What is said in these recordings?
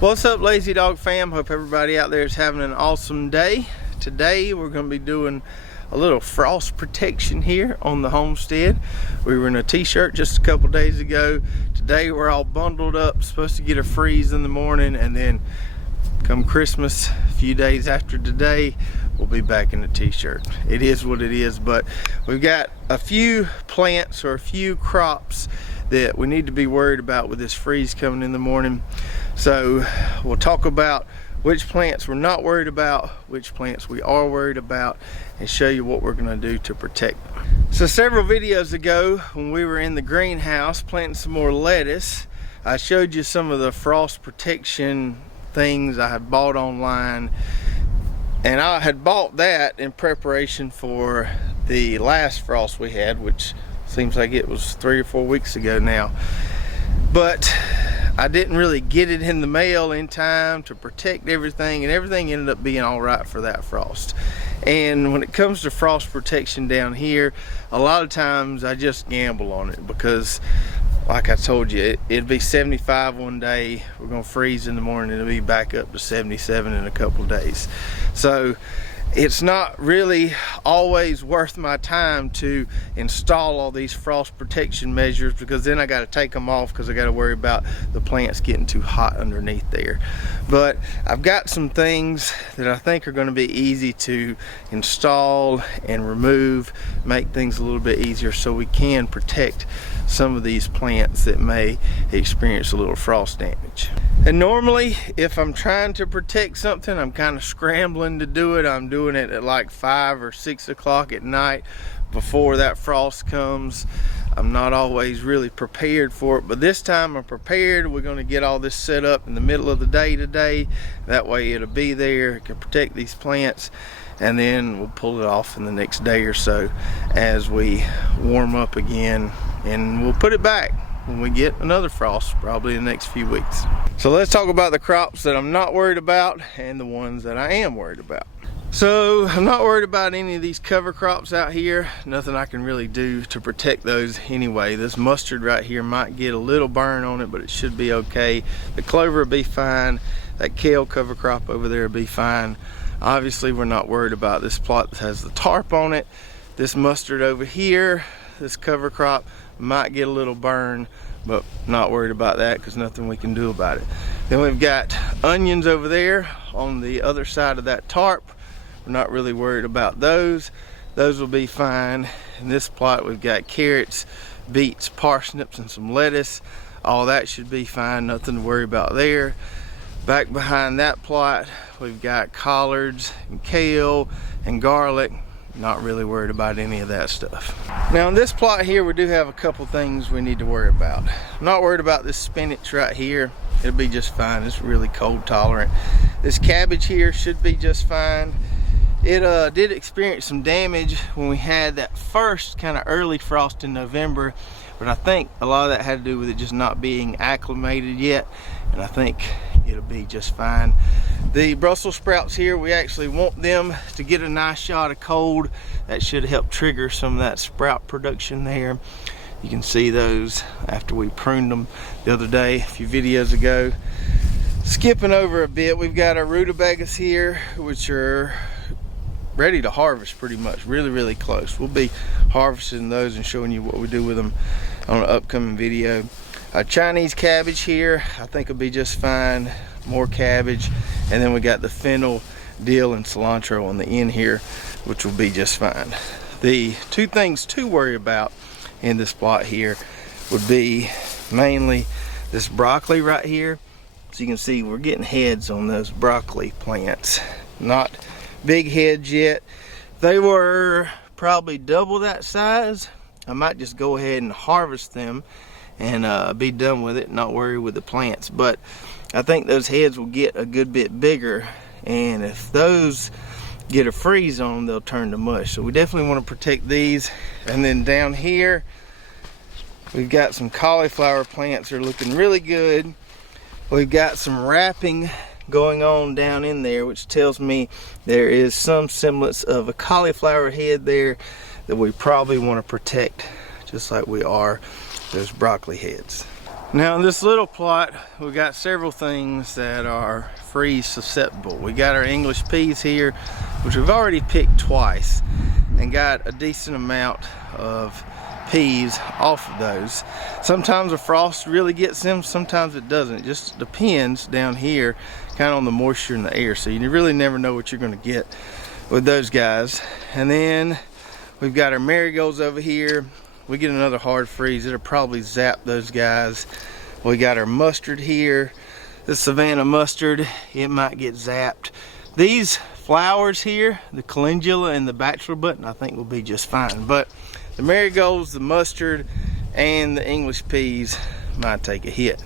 What's up, Lazy Dog fam? Hope everybody out there is having an awesome day. Today we're going to be doing a little frost protection here on the homestead. We were in a t-shirt just a couple days ago. Today we're all bundled up, supposed to get a freeze in the morning, and then come Christmas, a few days after today, we'll be back in the t-shirt. It is what it is, but we've got a few plants or a few crops that we need to be worried about with this freeze coming in the morning. So we'll talk about which plants we're not worried about, which plants we are worried about, and show you what we're going to do to protect them. So several videos ago, when we were in the greenhouse planting some more lettuce, I showed you some of the frost protection things I had bought online, and I had bought that in preparation for the last frost we had, which seems like it was 3 or 4 weeks ago now. But I didn't really get it in the mail in time to protect everything, and everything ended up being all right for that frost. And when it comes to frost protection down here, a lot of times I just gamble on it because, like I told you, it'd be 75 one day, we're gonna freeze in the morning, it'll be back up to 77 in a couple of days. So it's not really always worth my time to install all these frost protection measures, because then I got to take them off because I got to worry about the plants getting too hot underneath there. But I've got some things that I think are going to be easy to install and remove, make things a little bit easier so we can protect some of these plants that may experience a little frost damage. And normally, if I'm trying to protect something, I'm kind of scrambling to do it. I'm doing it at like 5 or 6 o'clock at night before that frost comes. I'm not always really prepared for it, but this time I'm prepared. We're going to get all this set up in the middle of the day today. That way it'll be there, it can protect these plants, and then we'll pull it off in the next day or so as we warm up again, and we'll put it back when we get another frost, probably in the next few weeks. So let's talk about the crops that I'm not worried about and the ones that I am worried about. So I'm not worried about any of these cover crops out here. Nothing I can really do to protect those anyway. This mustard right here might get a little burn on it, but it should be okay. The clover will be fine. That kale cover crop over there will be fine. Obviously we're not worried about this plot that has the tarp on it. This mustard over here, this cover crop might get a little burn, but not worried about that because nothing we can do about it. Then we've got onions over there on the other side of that tarp. We're not really worried about those. Those will be fine. In this plot we've got carrots, beets, parsnips, and some lettuce. All that should be fine, nothing to worry about there. Back behind that plot we've got collards and kale and garlic. Not really worried about any of that stuff. Now in this plot here we do have a couple things we need to worry about. I'm not worried about this spinach right here. It'll be just fine. It's really cold tolerant. This cabbage here should be just fine. It did experience some damage when we had that first kind of early frost in November, but I think a lot of that had to do with it just not being acclimated yet, and I think it'll be just fine. The Brussels sprouts here, we actually want them to get a nice shot of cold. That should help trigger some of that sprout production there. You can see those after we pruned them the other day, a few videos ago. Skipping over a bit, we've got our rutabagas here, which are ready to harvest pretty much, really close. We'll be harvesting those and showing you what we do with them on an upcoming video. Our Chinese cabbage here, I think will be just fine. More cabbage, and then we got the fennel, dill, and cilantro on the end here, which will be just fine. The two things to worry about in this plot here would be mainly this broccoli right here. So you can see we're getting heads on those broccoli plants. Not big heads yet. They were probably double that size. I might just go ahead and harvest them and be done with it, not worry with the plants. But I think those heads will get a good bit bigger, and if those get a freeze on them, they'll turn to mush. So we definitely want to protect these. And then down here we've got some cauliflower plants that are looking really good. We've got some wrapping going on down in there, which tells me there is some semblance of a cauliflower head there that we probably want to protect, just like we are those broccoli heads. Now in this little plot, we got several things that are freeze susceptible. We got our English peas here, which we've already picked twice, and got a decent amount of peas off of those. Sometimes the frost really gets them, sometimes it doesn't. It just depends down here kind of on the moisture in the air, so you really never know what you're going to get with those guys. And then we've got our marigolds over here. We get another hard freeze, it'll probably zap those guys. We got our mustard here, the Savannah mustard, it might get zapped. These flowers here, the calendula and the bachelor button, I think will be just fine. But the marigolds, the mustard, and the English peas might take a hit.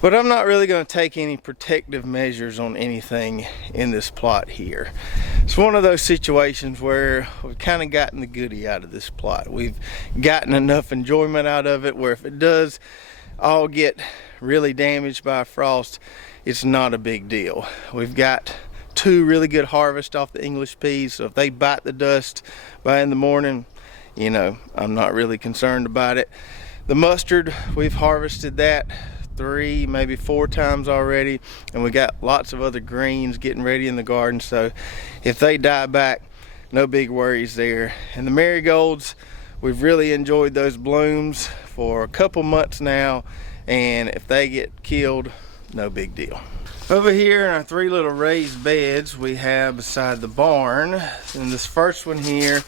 But I'm not really going to take any protective measures on anything in this plot here. It's one of those situations where we've kind of gotten the goodie out of this plot. We've gotten enough enjoyment out of it where if it does all get really damaged by frost, it's not a big deal. We've got 2 really good harvests off the English peas, so if they bite the dust by in the morning, you know, I'm not really concerned about it. The mustard, we've harvested that 3, maybe 4 times already, and we got lots of other greens getting ready in the garden, so if they die back, no big worries there. And the marigolds, we've really enjoyed those blooms for a couple months now, and if they get killed, no big deal. Over here in our 3 little raised beds we have beside the barn, in this first one here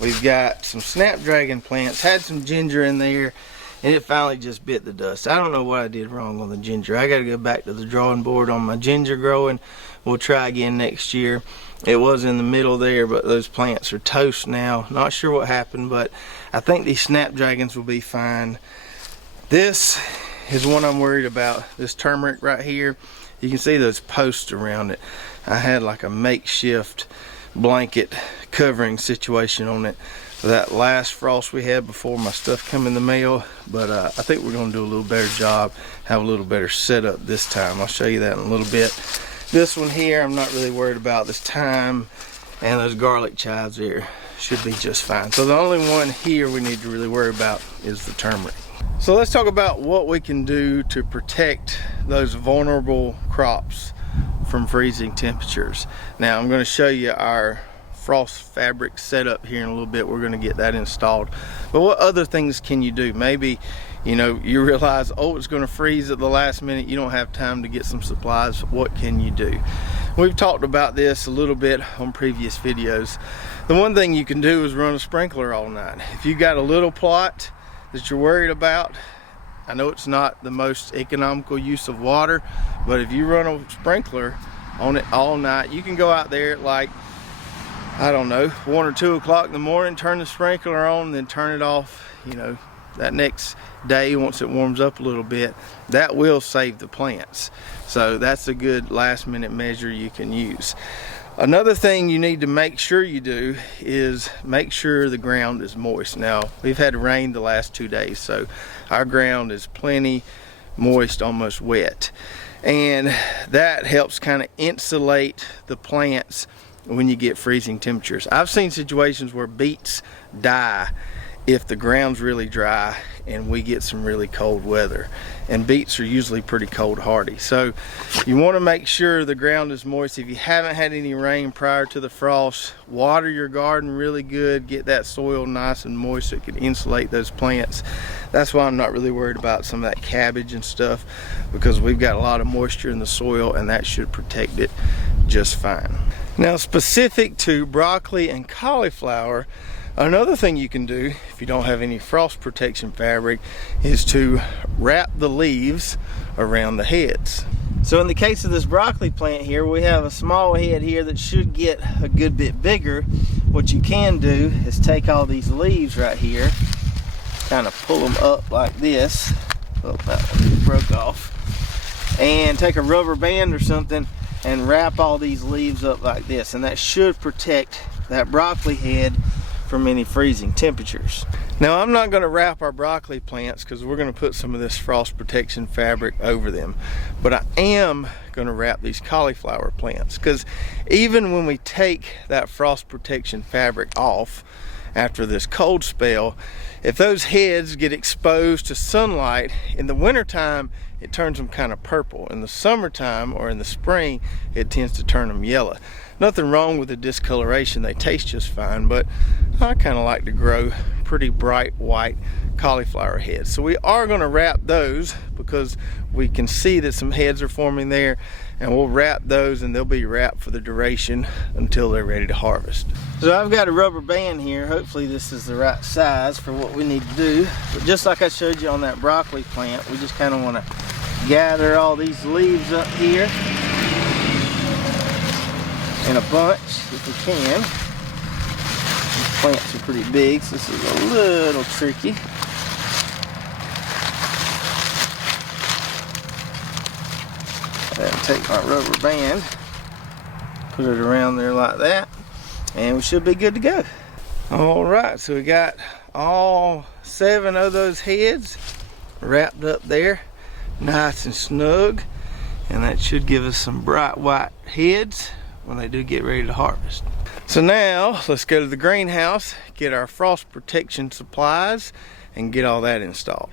we've got some snapdragon plants, had some ginger in there, and it finally just bit the dust. I don't know what I did wrong on the ginger. I got to go back to the drawing board on my ginger growing. We'll try again next year. It was in the middle there, but those plants are toast now. Not sure what happened, but I think these snapdragons will be fine. This is one I'm worried about. This turmeric right here. You can see those posts around it. I had like a makeshift blanket covering situation on it. That last frost we had before my stuff come in the mail, but I think we're going to do a little better job, have a little better setup this time. I'll show you that in a little bit. This one here I'm not really worried about this time, and those garlic chives there should be just fine. So the only one here we need to really worry about is the turmeric. So let's talk about what we can do to protect those vulnerable crops from freezing temperatures. Now I'm going to show you our frost fabric setup here in a little bit. We're going to get that installed. But what other things can you do? Maybe, you know, you realize, oh, it's going to freeze at the last minute. You don't have time to get some supplies. What can you do? We've talked about this a little bit on previous videos. The one thing you can do is run a sprinkler all night. If you got a little plot that you're worried about, I know it's not the most economical use of water, but if you run a sprinkler on it all night, you can go out there at like, I don't know, 1 or 2 o'clock in the morning, turn the sprinkler on, then turn it off, you know, that next day once it warms up a little bit. That will save the plants. So that's a good last minute measure you can use. Another thing you need to make sure you do is make sure the ground is moist. Now, we've had rain the last 2 days, so our ground is plenty moist, almost wet. And that helps kind of insulate the plants when you get freezing temperatures. I've seen situations where beets die if the ground's really dry and we get some really cold weather, and beets are usually pretty cold hardy. So you want to make sure the ground is moist. If you haven't had any rain prior to the frost, water your garden really good, get that soil nice and moist so it can insulate those plants. That's why I'm not really worried about some of that cabbage and stuff, because we've got a lot of moisture in the soil and that should protect it just fine. Now, specific to broccoli and cauliflower, another thing you can do if you don't have any frost protection fabric is to wrap the leaves around the heads. So in the case of this broccoli plant here, we have a small head here that should get a good bit bigger. What you can do is take all these leaves right here, kind of pull them up like this. Oh, that one broke off. And take a rubber band or something and wrap all these leaves up like this, and that should protect that broccoli head from any freezing temperatures. Now, I'm not going to wrap our broccoli plants because we're going to put some of this frost protection fabric over them, but I am going to wrap these cauliflower plants, because even when we take that frost protection fabric off after this cold spell. If those heads get exposed to sunlight in the wintertime, it turns them kind of purple. In the summertime or in the spring, it tends to turn them yellow. Nothing wrong with the discoloration, they taste just fine, but I kind of like to grow pretty bright white cauliflower heads. So we are going to wrap those because we can see that some heads are forming there, and we'll wrap those and they'll be wrapped for the duration until they're ready to harvest. So I've got a rubber band here. Hopefully this is the right size for what we need to do. But just like I showed you on that broccoli plant, we just kind of want to gather all these leaves up here in a bunch if we can. These plants are pretty big, so this is a little tricky. Take our rubber band, put it around there like that, and we should be good to go. Alright, so we got all 7 of those heads wrapped up there nice and snug, and that should give us some bright white heads when they do get ready to harvest. So now let's go to the greenhouse, get our frost protection supplies, and get all that installed.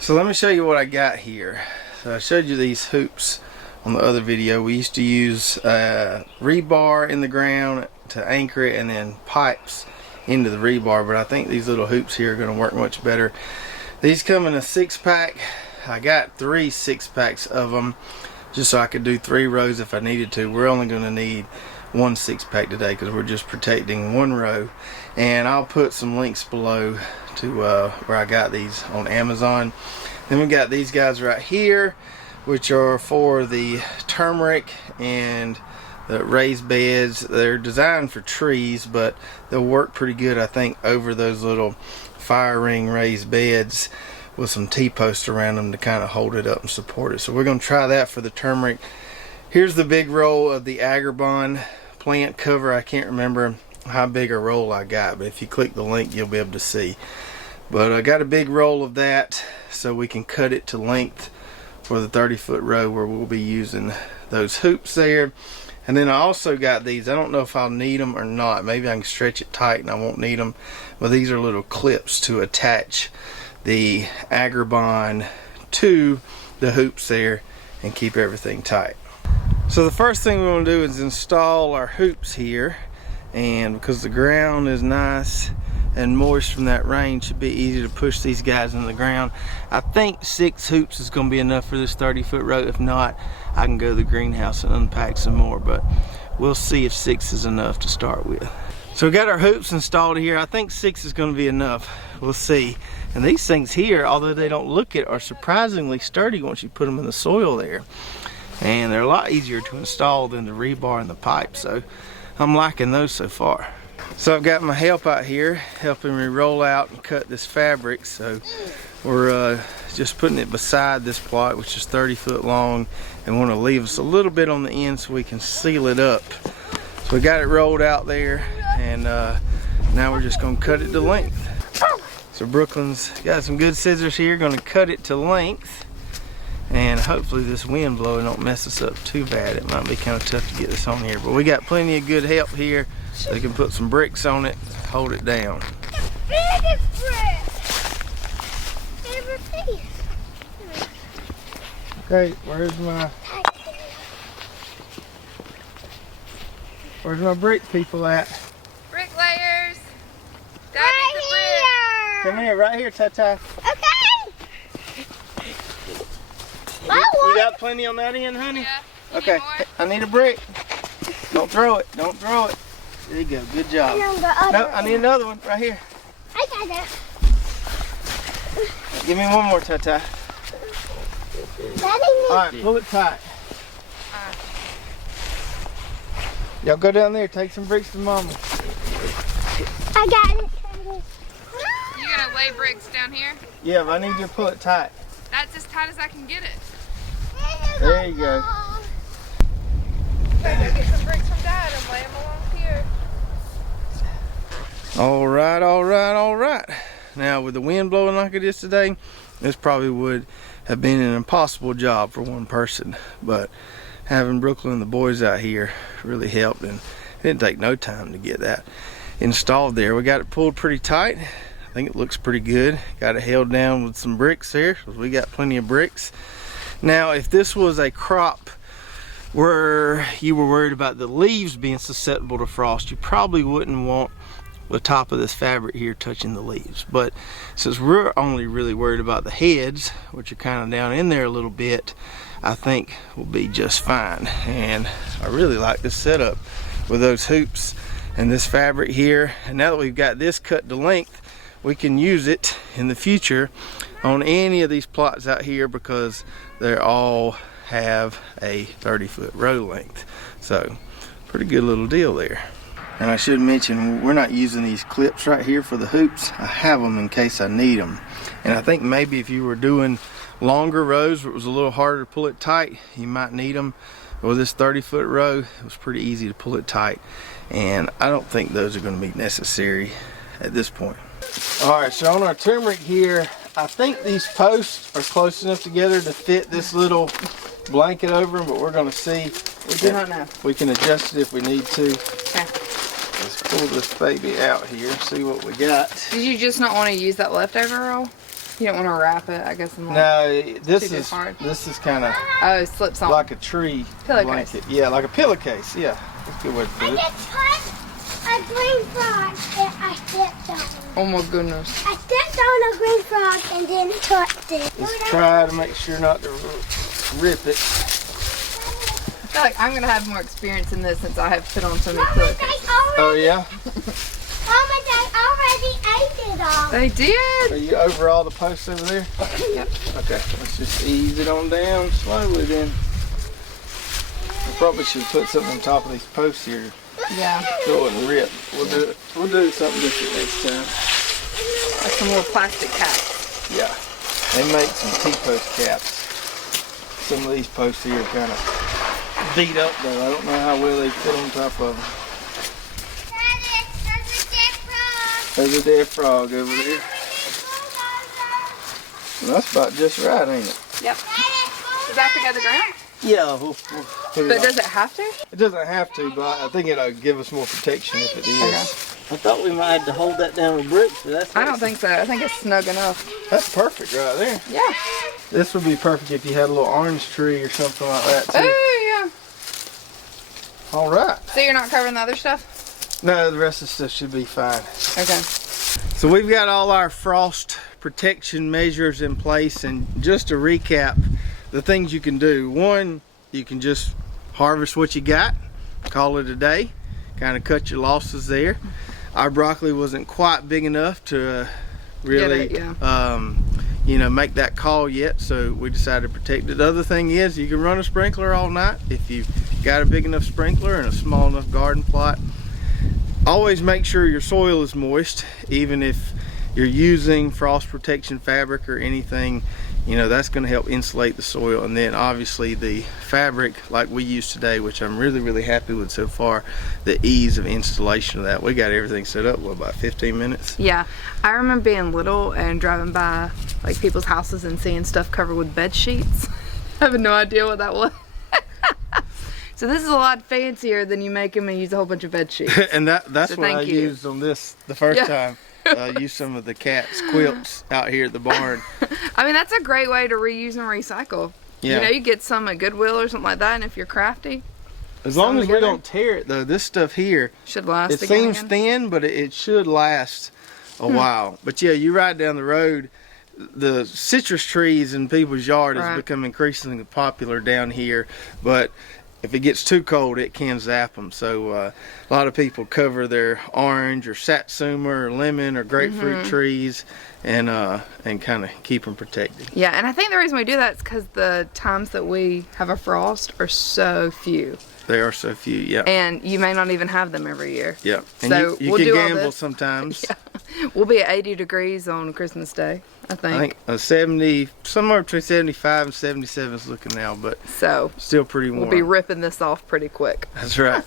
So let me show you what I got here. So I showed you these hoops on the other video. We used to use rebar in the ground to anchor it and then pipes into the rebar, but I think these little hoops here are going to work much better. These come in a 6-pack. I got 3 6-packs of them just so I could do 3 rows if I needed to. We're only going to need 1 6-pack today because we're just protecting 1 row, and I'll put some links below to where I got these on Amazon. Then we got these guys right here, which are for the turmeric and the raised beds. They're designed for trees, but they'll work pretty good, I think, over those little fire ring raised beds with some T-posts around them to kind of hold it up and support it. So we're going to try that for the turmeric. Here's the big roll of the Agrabah plant cover. I can't remember how big a roll I got, but if you click the link you'll be able to see. But I got a big roll of that so we can cut it to length for the 30-foot row where we'll be using those hoops there. And then I also got these. I don't know if I'll need them or not. Maybe I can stretch it tight and I won't need them. But these are little clips to attach the Agrabah to the hoops there and keep everything tight. So the first thing we want to do is install our hoops here, and because the ground is nice and moist from that rain, should be easy to push these guys in the ground. I think 6 hoops is going to be enough for this 30-foot row. If not, I can go to the greenhouse and unpack some more, but we'll see if 6 is enough to start with. So we got our hoops installed here. I think 6 is going to be enough. We'll see. And these things here, although they don't look it, are surprisingly sturdy once you put them in the soil there. And they're a lot easier to install than the rebar and the pipe, so I'm liking those so far. So I've got my help out here helping me roll out and cut this fabric. So we're just putting it beside this plot, which is 30 foot long, and want to leave us a little bit on the end so we can seal it up. So we got it rolled out there, and now we're just going to cut it to length. So Brooklyn's got some good scissors here, going to cut it to length, and hopefully this wind blowing don't mess us up too bad. It might be kind of tough to get this on here, but we got plenty of good help here. So you can put some bricks on it, hold it down. The biggest brick ever seen. Okay, where's my brick people at? Bricklayers. Right here. Come here, right here, Tata. Okay. You got plenty on that end, honey? Yeah. Okay, I need a brick. Don't throw it, don't throw it. There you go, good job. No, I need another one right here. I got it. Give me one more, Tata. All right, pull it tight. Y'all go down there, take some bricks to Mama. I got it. You gonna lay bricks down here? Yeah, but I need you to pull it tight. That's as tight as I can get it. There you go. Okay, go get some bricks from Dad and lay them along here. All right, all right, all right. Now with the wind blowing like it is today, this probably would have been an impossible job for one person, but having Brooklyn and the boys out here really helped, and it didn't take no time to get that. installed there. We got it pulled pretty tight. I think it looks pretty good. Got it held down with some bricks there, because we got plenty of bricks. Now, if this was a crop where you were worried about the leaves being susceptible to frost, you probably wouldn't want the top of this fabric here touching the leaves. But since we're only really worried about the heads, which are kind of down in there a little bit, I think we'll be just fine. And I really like this setup with those hoops and this fabric here. And now that we've got this cut to length, we can use it in the future on any of these plots out here, because they all have a 30-foot row length. So pretty good little deal there. And I should mention, we're not using these clips right here for the hoops. I have them in case I need them. And I think maybe if you were doing longer rows where it was a little harder to pull it tight, you might need them. With this 30-foot row, it was pretty easy to pull it tight. And I don't think those are going to be necessary at this point. All right, so on our turmeric here, I think these posts are close enough together to fit this little blanket over them, but we're going to see. We do not know. We can adjust it if we need to. Okay. Let's pull this baby out here, see what we got. Did you just not want to use that leftover roll? You don't want to wrap it, I guess. In No, this is kind of oh, it slips on. like a tree Pillowcase. blanket. Yeah, like a pillowcase. Yeah, that's a good way to I put it. just caught a green frog that I stepped on. Oh my goodness. I stepped on a green frog and then touched it. Let's try to make sure not to rip it. I feel like I'm going to have more experience in this since I have put on so many pillowcases. Oh yeah? Mama, they already ate it all. They did. Are you over all the posts over there? Yep. Okay, let's just ease it on down slowly then. I probably should put something on top of these posts here Yeah. so it wouldn't rip. We'll do something different next time. Like some more plastic caps. Yeah, they make some T-post caps. Some of these posts here are kind of beat up though. I don't know how well they fit on top of them. There's a dead frog over there. Well, that's about just right, ain't it? Yep. Does that have to go to the ground? Yeah, we'll put it But on. does it have to? It doesn't have to, but I think it'll give us more protection if it is. Okay. I thought we might have to hold that down with bricks, but that's I don't think so. I think it's snug enough. That's perfect right there. Yeah. This would be perfect if you had a little orange tree or something like that too. Oh, yeah. All right. So you're not covering the other stuff? No, the rest of the stuff should be fine. Okay. So we've got all our frost protection measures in place, and just to recap the things you can do. One, you can just harvest what you got, call it a day, kind of cut your losses there. Our broccoli wasn't quite big enough to really you know, make that call yet, so we decided to protect it. The other thing is, you can run a sprinkler all night if you've got a big enough sprinkler and a small enough garden plot. Always make sure your soil is moist, even if you're using frost protection fabric or anything. You know, that's going to help insulate the soil. And then obviously the fabric like we use today, which I'm really happy with so far, the ease of installation of that. We got everything set up, what, about 15 minutes? Yeah. I remember being little and driving by like people's houses and seeing stuff covered with bed sheets. I have no idea what that was. So this is a lot fancier than you make them and use a whole bunch of bed sheets. And that's So what I used on this the first time. Used some of the cat's quilts out here at the barn. I mean, that's a great way to reuse and recycle. Yeah. You know, you get some at Goodwill or something like that, and if you're crafty, As long as we together. don't tear it though, this stuff here, should last it again. seems thin, but it should last a while. But yeah, you ride down the road, the citrus trees in people's yard has become increasingly popular down here, but if it gets too cold, it can zap them. So a lot of people cover their orange or satsuma or lemon or grapefruit trees and kind of keep them protected. Yeah, and I think the reason we do that is because the times that we have a frost are so few. There are so few, yeah. And you may not even have them every year. Yeah, and So you we'll can do all gamble this. sometimes. Yeah. We'll be at 80 degrees on Christmas Day, I think. 70, somewhere between 75 and 77 is looking now, but So still pretty warm. we'll be ripping this off pretty quick. That's right.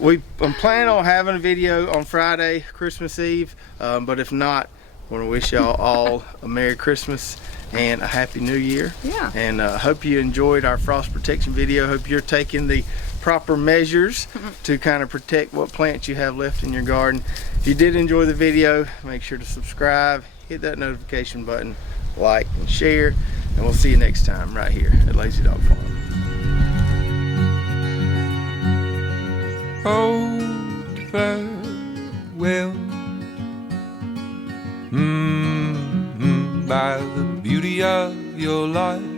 I'm planning on having a video on Friday, Christmas Eve, but if not, I want to wish y'all all a Merry Christmas and a Happy New Year. Yeah. And hope you enjoyed our frost protection video. Hope you're taking the proper measures to kind of protect what plants you have left in your garden. If you did enjoy the video, make sure to subscribe, hit that notification button, like and share, and we'll see you next time right here at Lazy Dog Farm. Oh, farewell. By the beauty of your life,